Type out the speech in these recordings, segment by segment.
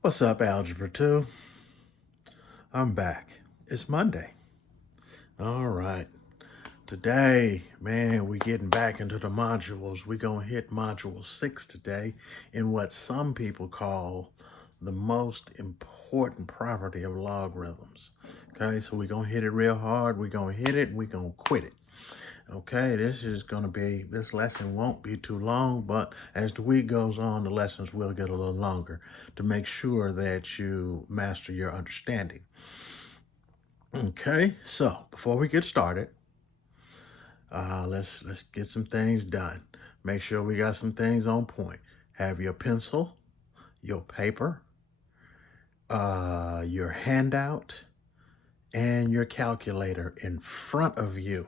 What's up, Algebra 2? I'm back. It's Monday. All right. Today, man, we getting back into the modules. We're going to hit module 6 today in what some people call the most important property of logarithms. Okay, so we're going to hit it real hard. We're going to hit it and we're going to quit it. Okay, this lesson won't be too long, but as the week goes on, the lessons will get a little longer to make sure that you master your understanding. Okay, so before we get started, let's get some things done. Make sure we got some things on point. Have your pencil, your paper, your handout, and your calculator in front of you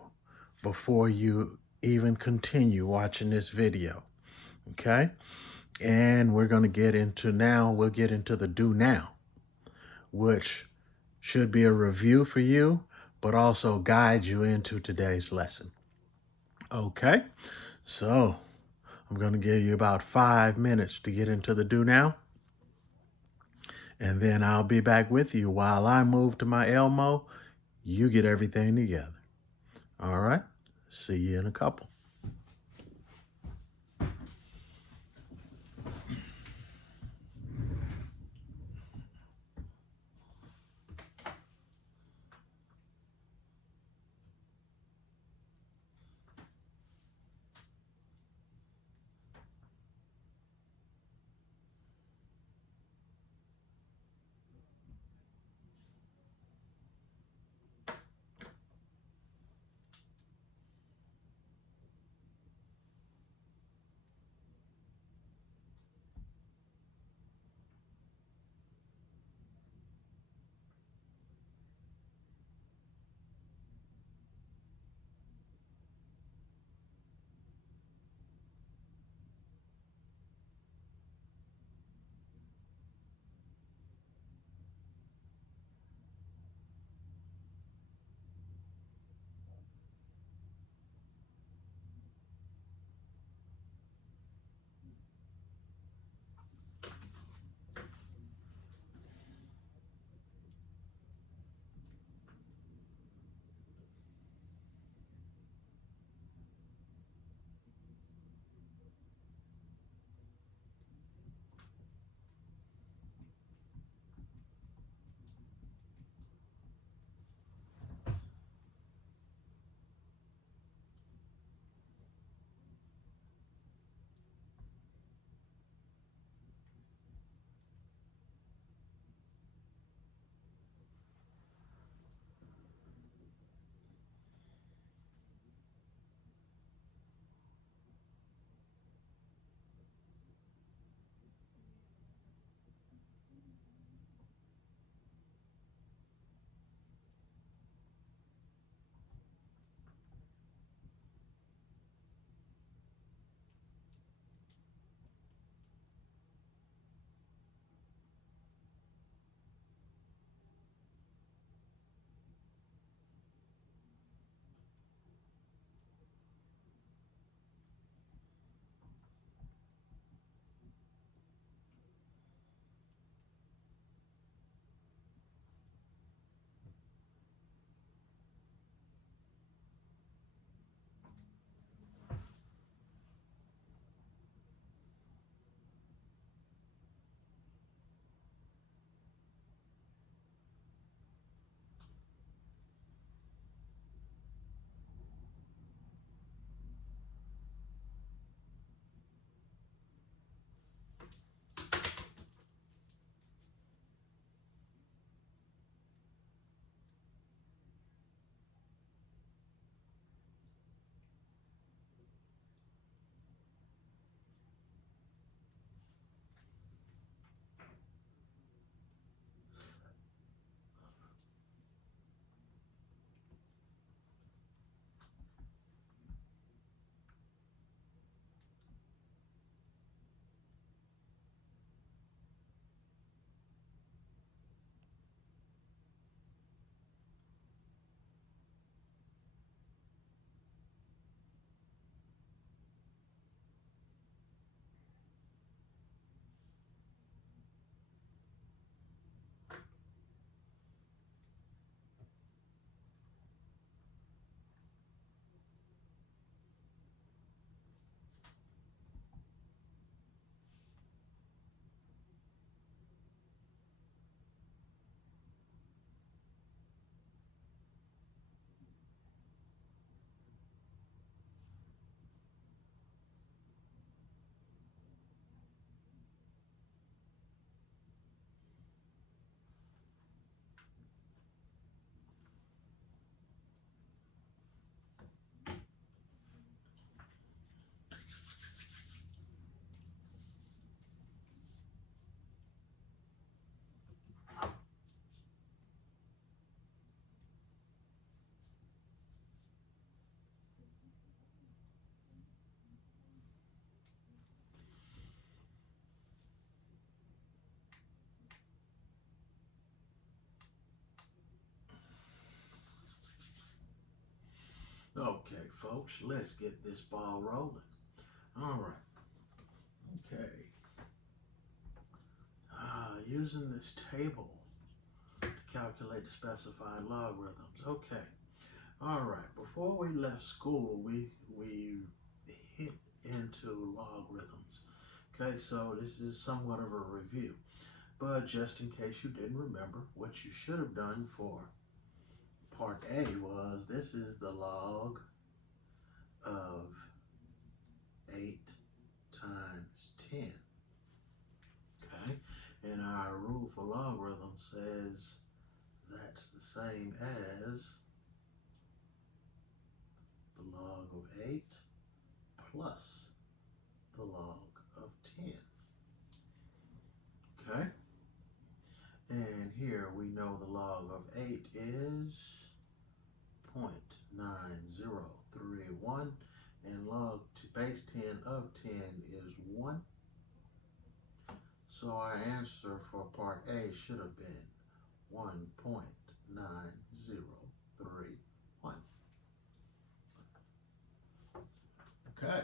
before you even continue watching this video. Okay, and we'll get into the do now, which should be a review for you, but also guide you into today's lesson. Okay, so I'm going to give you about 5 minutes to get into the do now, and then I'll be back with you while I move to my Elmo. You get everything together. All right, see you in a couple. folks, let's get this ball rolling. All right. Okay. Using this table to calculate the specified logarithms. Okay. All right. Before we left school, we hit into logarithms. Okay, so this is somewhat of a review. But just in case you didn't remember, what you should have done for part A was this is the log of 8 times 10. Okay, and our rule for logarithm says that's the same as the log of 8 plus the log of 10. Okay, and here we know the log of 8 is 0.9031, and log to base 10 of 10 is 1. So our answer for part A should have been 1.9031. Okay.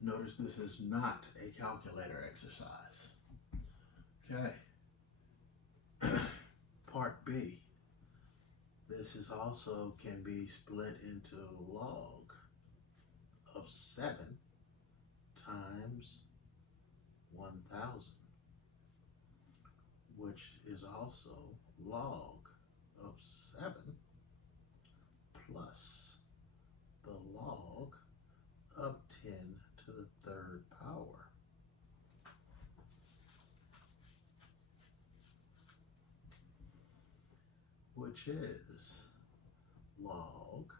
Notice this is not a calculator exercise. Okay. Part B. This is also can be split into log of 7 times 1,000, which is also log of 7 plus the log of 10 to the third power. Which is log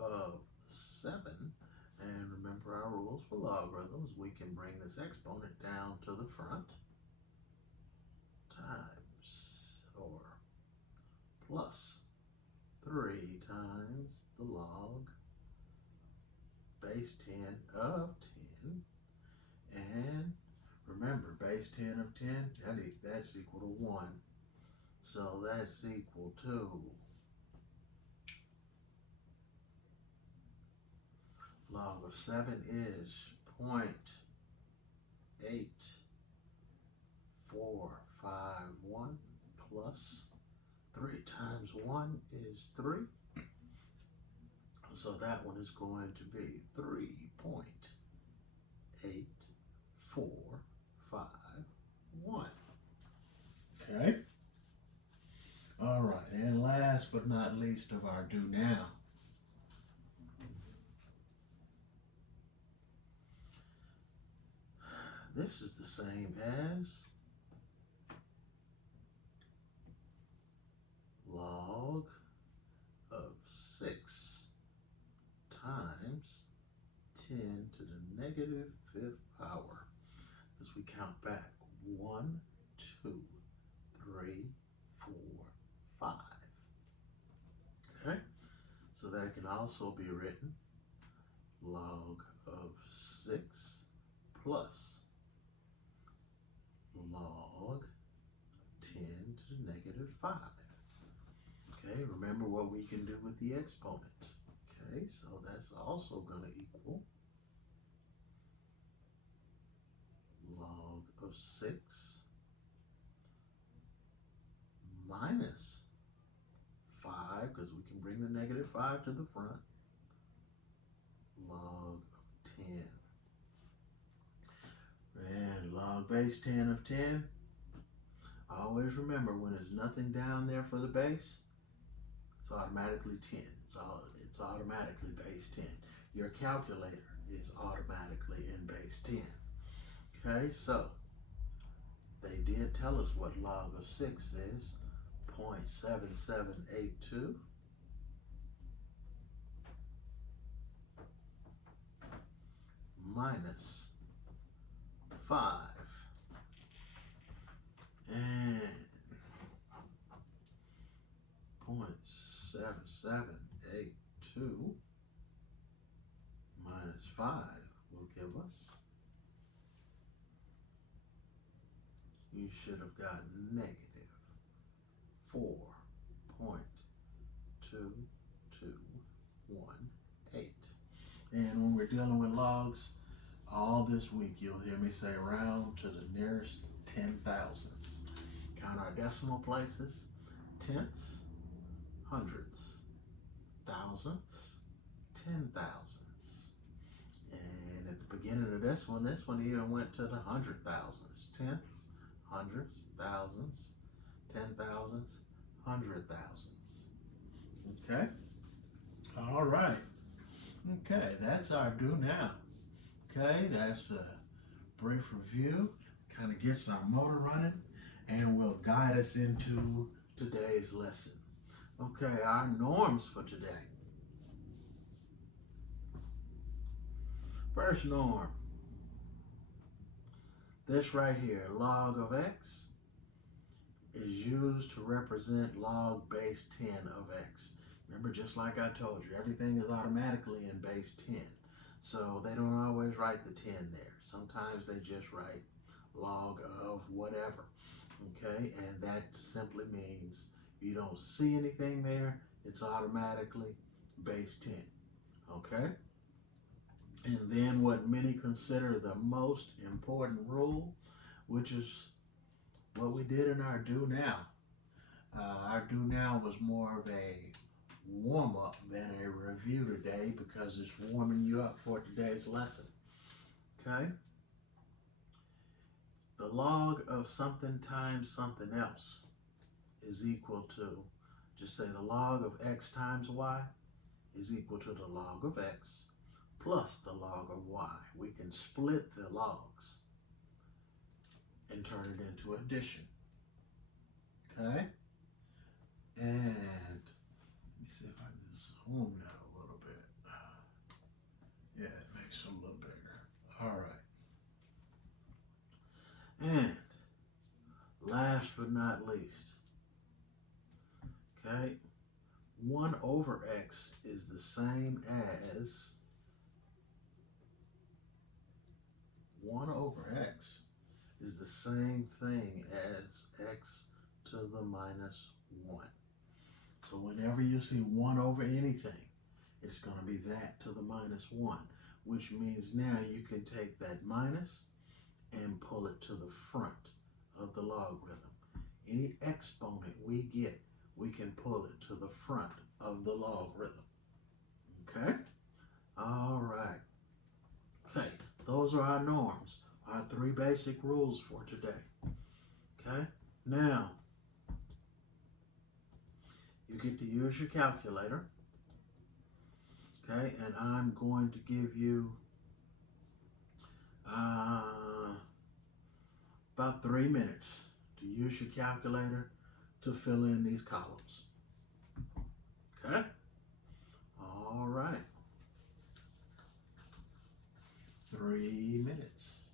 of 7, and remember our rules for logarithms, we can bring this exponent down to the front, times or plus 3 times the log base 10 of 10, and remember base 10 of 10, that's equal to 1. So that's equal to log of 7 is 0.8451 plus 3 times 1 is 3. So that one is going to be 3.8451. Okay. All right, and last but not least of our do now. This is the same as log of 6 times 10 to the negative 5th power. As we count back, 1, 2, 3, 4, 5. Okay, so that can also be written log of 6 plus log 10 to the negative 5. Okay, remember what we can do with the exponent. Okay, so that's also going to equal log of 6 minus 5, because we can bring the negative 5 to the front, log of 10. And log base 10 of 10, always remember when there's nothing down there for the base, it's automatically 10. It's automatically base 10. Your calculator is automatically in base 10. Okay, so they did tell us what log of 6 is, 0.7782 minus 5, and 0.7782 minus 5 will give us, you should have gotten negative 4.8 0.2218. And when we're dealing with logs, all this week you'll hear me say round to the nearest 10,000ths. Count our decimal places: tenths, hundredths, thousandths, 10,000ths. And at the beginning of this one even went to the 100,000ths. Tenths, hundredths, thousands, 10,000ths, 100,000ths. Okay? All right. Okay, that's our do now. Okay, that's a brief review. Kind of gets our motor running and will guide us into today's lesson. Okay, our norms for today. First norm, this right here, log of x, is used to represent log base 10 of x. Remember, just like I told you, everything is automatically in base 10. So they don't always write the 10 there. Sometimes they just write log of whatever. Okay, and that simply means you don't see anything there, it's automatically base 10. Okay? And then what many consider the most important rule, which is what we did in our do now. Our do now was more of a warm up than a review today because it's warming you up for today's lesson. Okay? The log of something times something else is equal to, just say the log of x times y is equal to the log of x plus the log of y. We can split the logs and turn it into addition. Okay? And let me see if I can zoom that a little bit. Yeah, it makes it a little bigger. All right. And last but not least, okay, 1 over x is the same as 1 over x is the same thing as x to the minus 1. So whenever you see 1 over anything, it's going to be that to the minus 1, which means now you can take that minus and pull it to the front of the logarithm. Any exponent we get, we can pull it to the front of the logarithm. Okay? All right. Okay, those are our norms, our 3 basic rules for today. Okay? Now, you get to use your calculator. Okay, and I'm going to give you about 3 minutes to use your calculator to fill in these columns. Okay? All right. 3 minutes.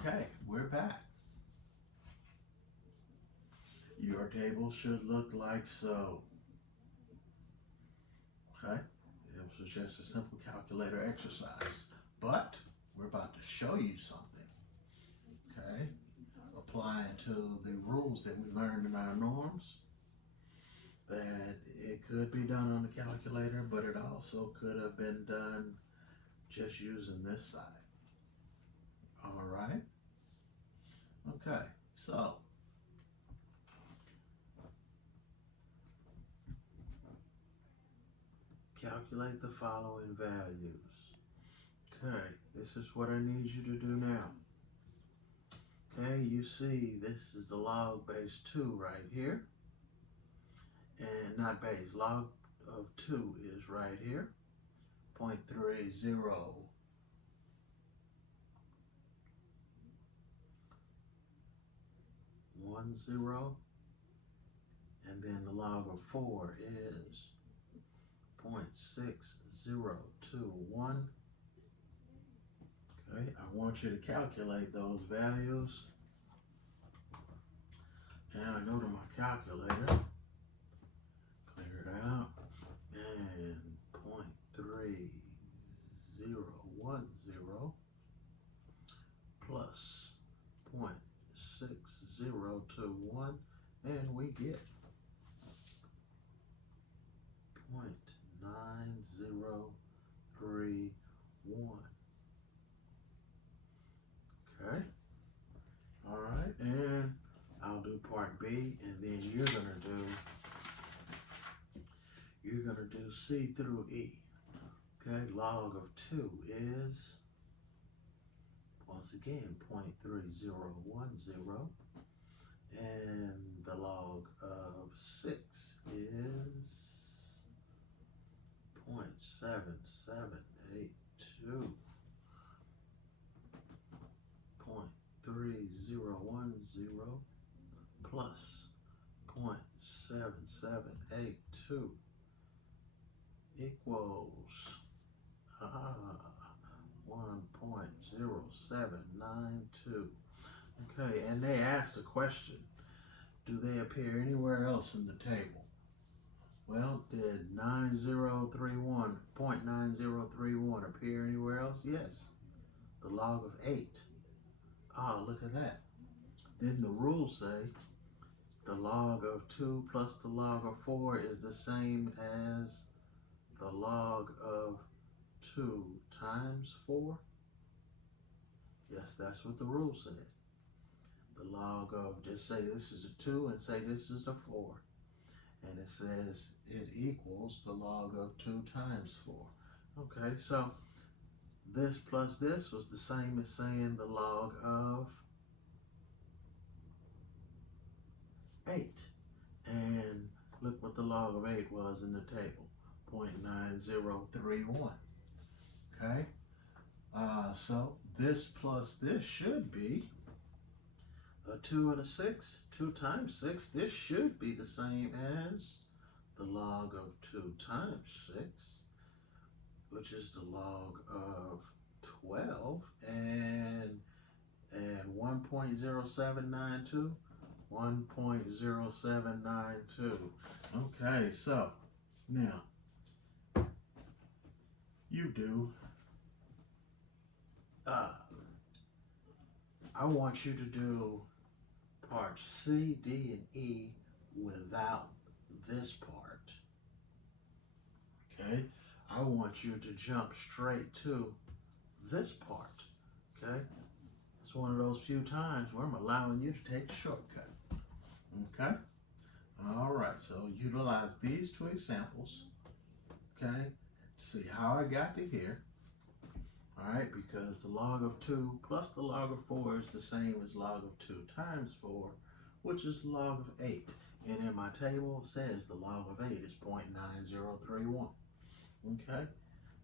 Okay, we're back. Your table should look like so. Okay, it was just a simple calculator exercise, but we're about to show you something. Okay, applying to the rules that we learned in our norms, that it could be done on the calculator, but it also could have been done just using this side. All right. Okay, so calculate the following values. Okay, this is what I need you to do now. Okay, you see this is the log base 2 right here. And not base, log of 2 is right here. 0.3010. And then the log of 4 is 0.6021. Okay, I want you to calculate those values. And I go to my calculator, clear it out, and 0.3010 plus 0.6021, and we get 0.9031. Okay. All right, and I'll do part B, and then you're gonna do C through E. Okay, log of 2 is, once again, 0.3010, and the log of 6 is 0.7782. 0.3010 plus 0.7782 equals 1.0792. Okay, and they asked a question, do they appear anywhere else in the table? Well, did 0.9031 appear anywhere else? Yes. The log of 8. Look at that. Then the rules say the log of 2 plus the log of 4 is the same as the log of 2 times 4. Yes, that's what the rule said. The log of, just say this is a 2 and say this is a 4. And it says it equals the log of 2 times 4. Okay, so this plus this was the same as saying the log of 8. And look what the log of 8 was in the table, 0.9031. Okay, so this plus this should be a 2 and a 6. 2 times 6, this should be the same as the log of 2 times 6, which is the log of 12, and 1.0792. 1.0792. Okay, so now you do. I want you to do parts C, D, and E without this part. Okay, I want you to jump straight to this part. Okay, it's one of those few times where I'm allowing you to take the shortcut. Okay, all right, so utilize these 2 examples. Okay, see how I got to here. All right, because the log of 2 plus the log of 4 is the same as log of 2 times 4, which is the log of 8. And in my table it says the log of 8 is 0.9031. Okay,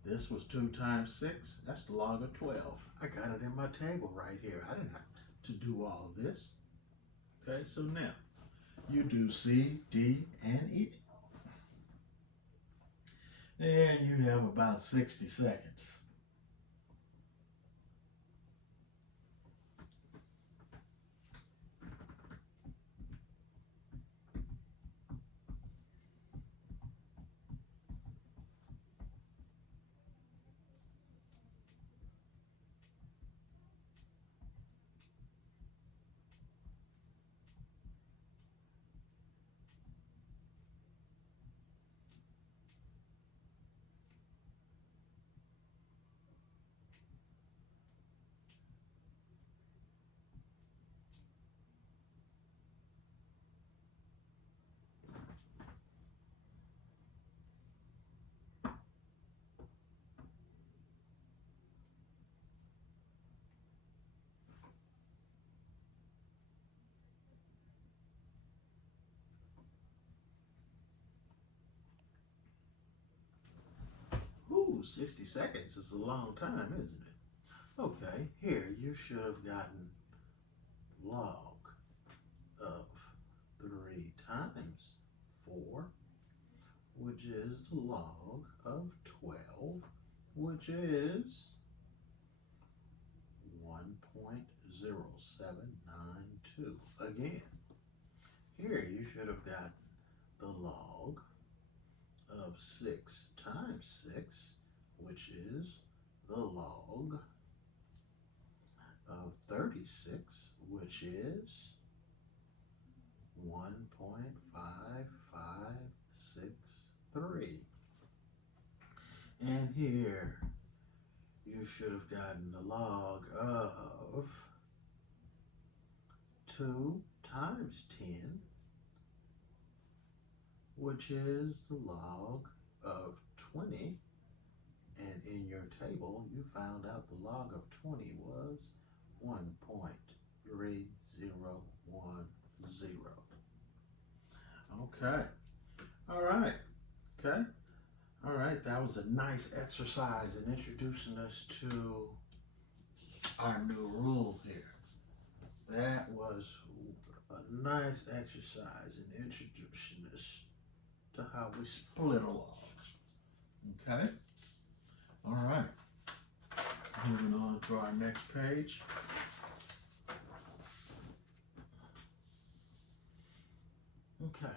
this was 2 times 6. That's the log of 12. I got it in my table right here. I didn't have to do all this. Okay, so now you do C, D, and E. And you have about 60 seconds. 60 seconds is a long time, isn't it? Okay, here you should have gotten log of 3 times 4, which is the log of 12, which is 1.0792. Again, here you should have gotten the log of 6 times 6, which is the log of 36, which is 1.5563. And here you should have gotten the log of 2 times 10, which is the log of 20. And in your table, you found out the log of 20 was 1.3010. Okay. All right. Okay. All right. That was a nice exercise in introducing us to our new rule here. That was a nice exercise in introducing us to how we split a log. Okay. All right. Moving on to our next page. Okay.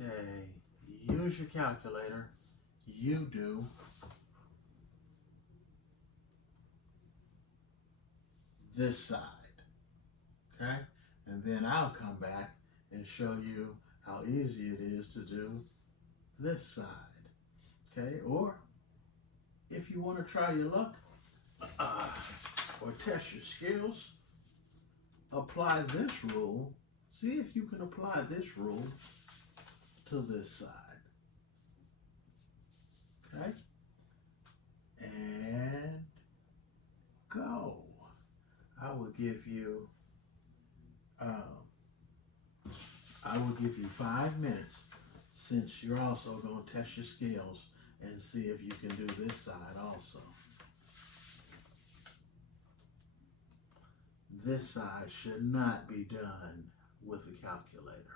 Okay. Use your calculator. You do this side. Okay? And then I'll come back and show you how easy it is to do this side. Okay? Or if you want to try your luck or test your skills, apply this rule. See if you can apply this rule to this side. Okay? And go. I will give you 5 minutes, since you're also going to test your skills and see if you can do this side also. This side should not be done with a calculator.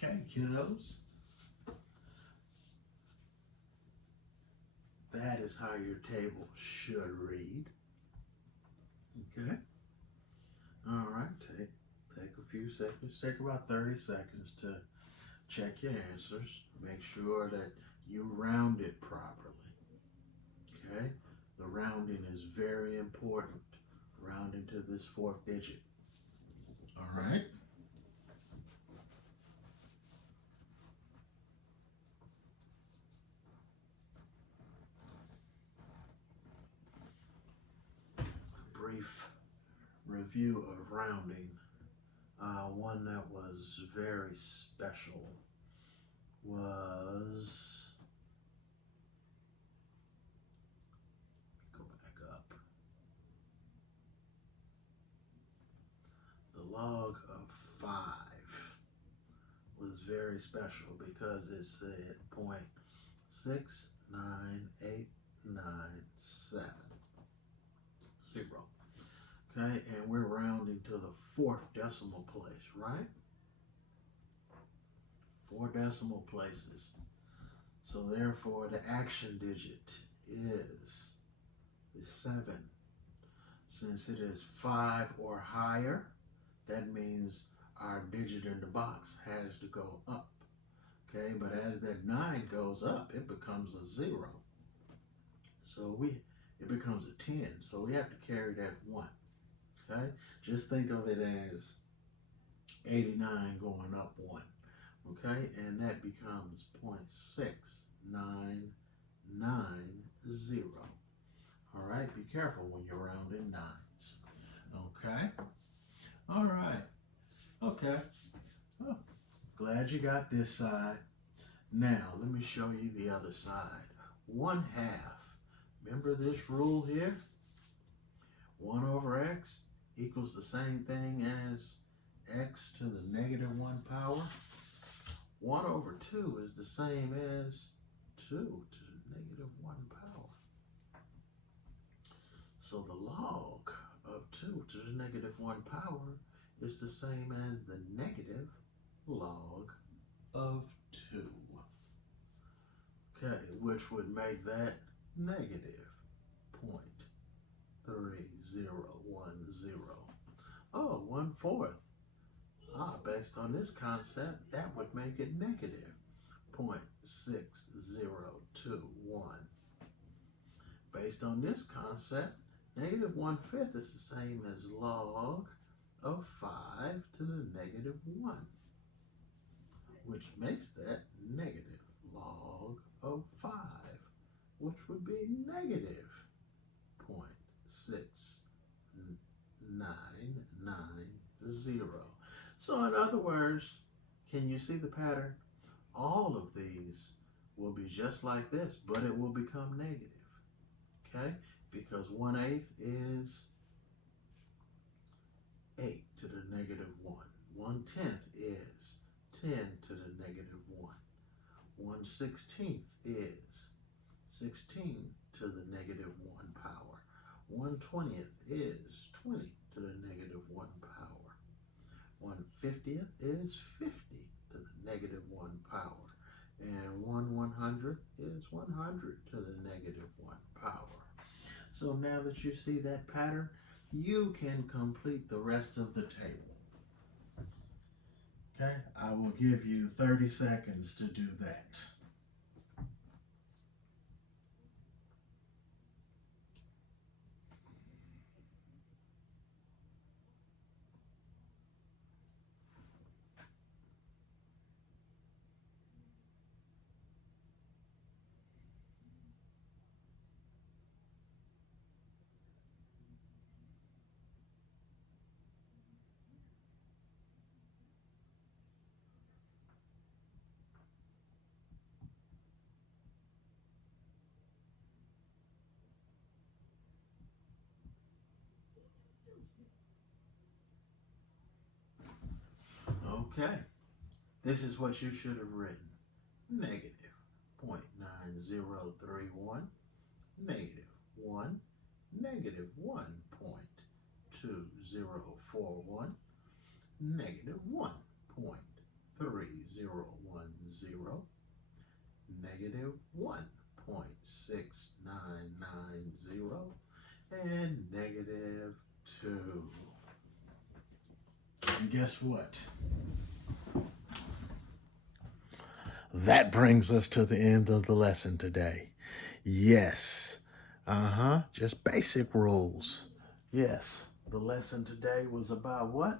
Okay, kiddos. That is how your table should read. Okay. All right. Take a few seconds. Take about 30 seconds to check your answers. Make sure that you round it properly. Okay. The rounding is very important. Rounding to this fourth digit. All right. Brief review of rounding. One that was very special was, go back up, the log of 5 was very special because it said 0.69897, 0. Okay, and we're rounding to the 4th decimal place, right? 4 decimal places. So therefore the action digit is the 7. Since it is 5 or higher, that means our digit in the box has to go up. Okay, but as that 9 goes up, it becomes a 0. So it becomes a 10. So we have to carry that 1. Okay, just think of it as 89 going up 1. Okay, and that becomes 0.6990. All right, be careful when you're rounding 9s. Okay, all right, okay. Oh, glad you got this side. Now, let me show you the other side. 1/2. Remember this rule here? 1 over x equals the same thing as x to the -1 power. 1 over 2 is the same as 2 to the -1 power. So the log of 2 to the -1 power is the same as the negative log of 2. Okay, which would make that negative 0.3010. Oh, 1/4. Based on this concept, that would make it negative 0.6021. Based on this concept, negative 1/5 is the same as log of 5 to the -1, which makes that negative log of 5, which would be negative 0.6990. So in other words, can you see the pattern? All of these will be just like this, but it will become negative, okay? Because 1/8 is 8 to the -1. 1/10 is 10 to the -1. 1/16 is 16 to the -1 power. 1/20 is 20 to the -1 power. 1/50 is 50 to the -1 power. And 1/100 is 100 to the -1 power. So now that you see that pattern, you can complete the rest of the table. Okay, I will give you 30 seconds to do that. Okay, this is what you should have written. Negative 0.9031, -1, -1.2041, -1.30. 3010, negative 1.6990, and negative 2. And guess what? That brings us to the end of the lesson today. Yes. Just basic rules. Yes. The lesson today was about what?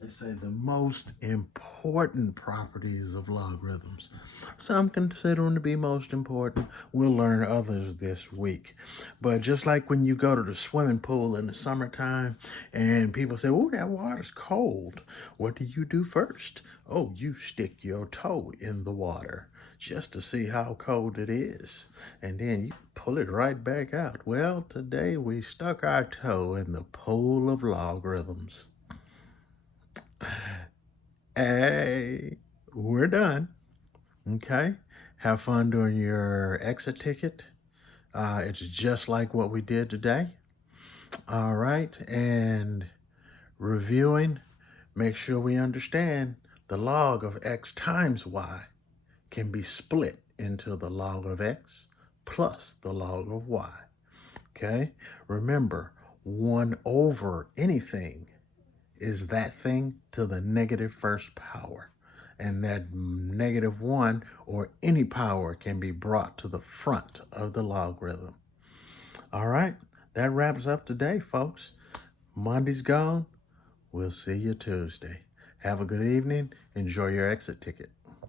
They say the most important properties of logarithms. Some consider them to be most important. We'll learn others this week. But just like when you go to the swimming pool in the summertime and people say, oh, that water's cold. What do you do first? Oh, you stick your toe in the water just to see how cold it is. And then you pull it right back out. Well, today we stuck our toe in the pool of logarithms. Hey, we're done. Okay. Have fun doing your exit ticket. It's just like what we did today. All right. And reviewing, make sure we understand the log of x times y can be split into the log of x plus the log of y. Okay. Remember, 1 over anything is that thing to the negative first power. And that negative 1 or any power can be brought to the front of the logarithm. All right, that wraps up today, folks. Monday's gone. We'll see you Tuesday. Have a good evening. Enjoy your exit ticket.